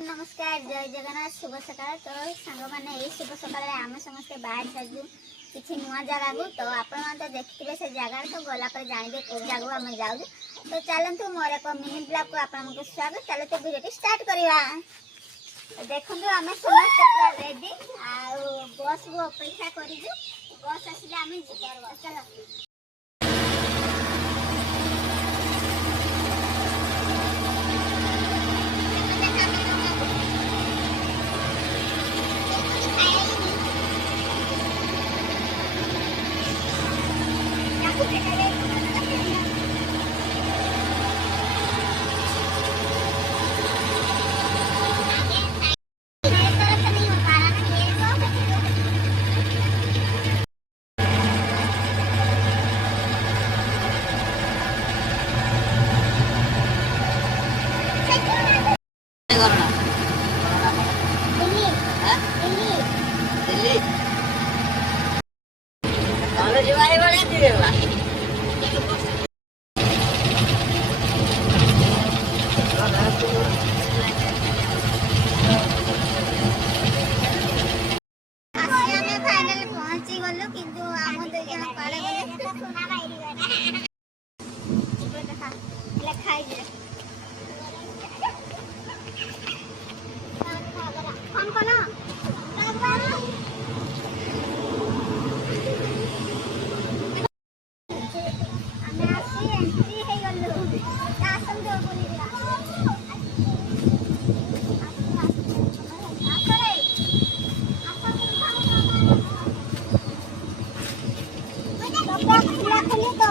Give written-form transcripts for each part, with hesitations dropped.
नमस्कार जय जगन्नाथ शुभ सकाल। तो सांग मैंने यही शुभ सकाल आम समस्ते बाहर साजू किसी नुआ जगह को तो आपण तो देखिए से जगह तो गला पर जानवे कौ जगह आम जाऊ। तो चलतु मोर एक मिनी ब्लॉग को आपको स्वागत। चलो तो वीडियो स्टार्ट करवा। देखो आम समस्त पूरा रेडी आ बस को अपेक्षा कर बस आसिले आम चलो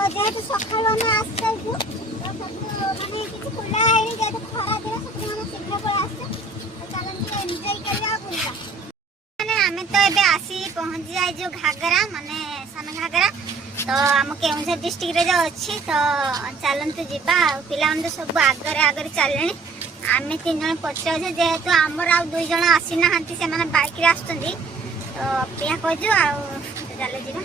जेहेतु सकाल आसू तो माने किसी खुला है जेहेतु खरा दिन सब मैंने शीघ्र पड़े आसे तो चलते एंजॉय करवा बुलवा माने आमे तो एबे आसी पहुंच जाए जो घागरा माने सान घागरा तो आम केउंझर डिस्ट्रिक्ट रे जो अच्छी तो चलते जीवा पिला तो सब आगरे आगरे चलने आमे 3 जन पछे जे जेहेतु आमर आ 2 जन आसी नाहंती से माने बाइक रे आस्तंदी तो अपेक्षा करजो आ चलो जीवा।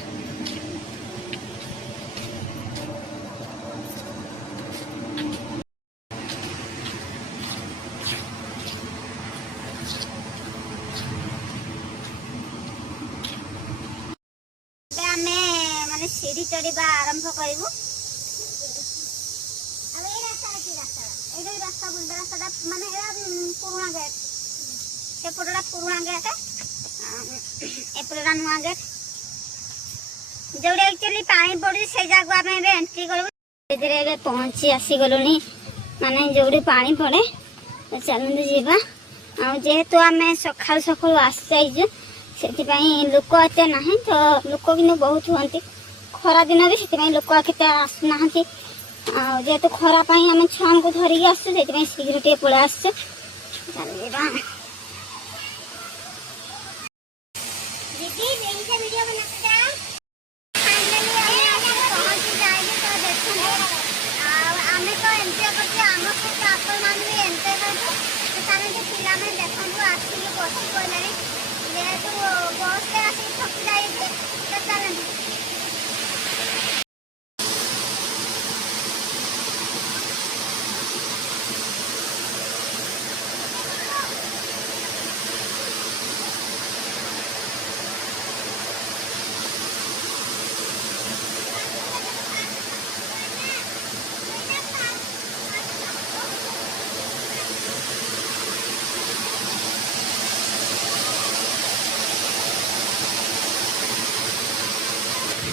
माने सीढ़ी चढ़ा आरंभ करूँ रास्ता बुलता रास्ता माने पुराना गेट सेपटा पुराना गेट एपटा नुआ गेट जो एक्चुअली पानी पड़े से जगह आम एंट्री करूँ धीरे धीरे पहुँची आसी गलु माने जो पानी पड़े तो चलते जीवा जेहेतु आम सकाल सकाल आसी जाइजु से लोक एत ना तो लोक कि बहुत हमें खरा दिन भी से लोक के आसुना जेहेतु खरापाई आम छुआ को धरिकी आसु से शीघ्र टे पलि आस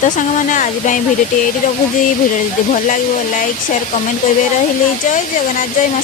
तो सांग मैंने आज भिडियो ये रखुची भिडियो भल लगे लाइक शेयर कमेंट करेंगे रही जय जगन्नाथ जय मां।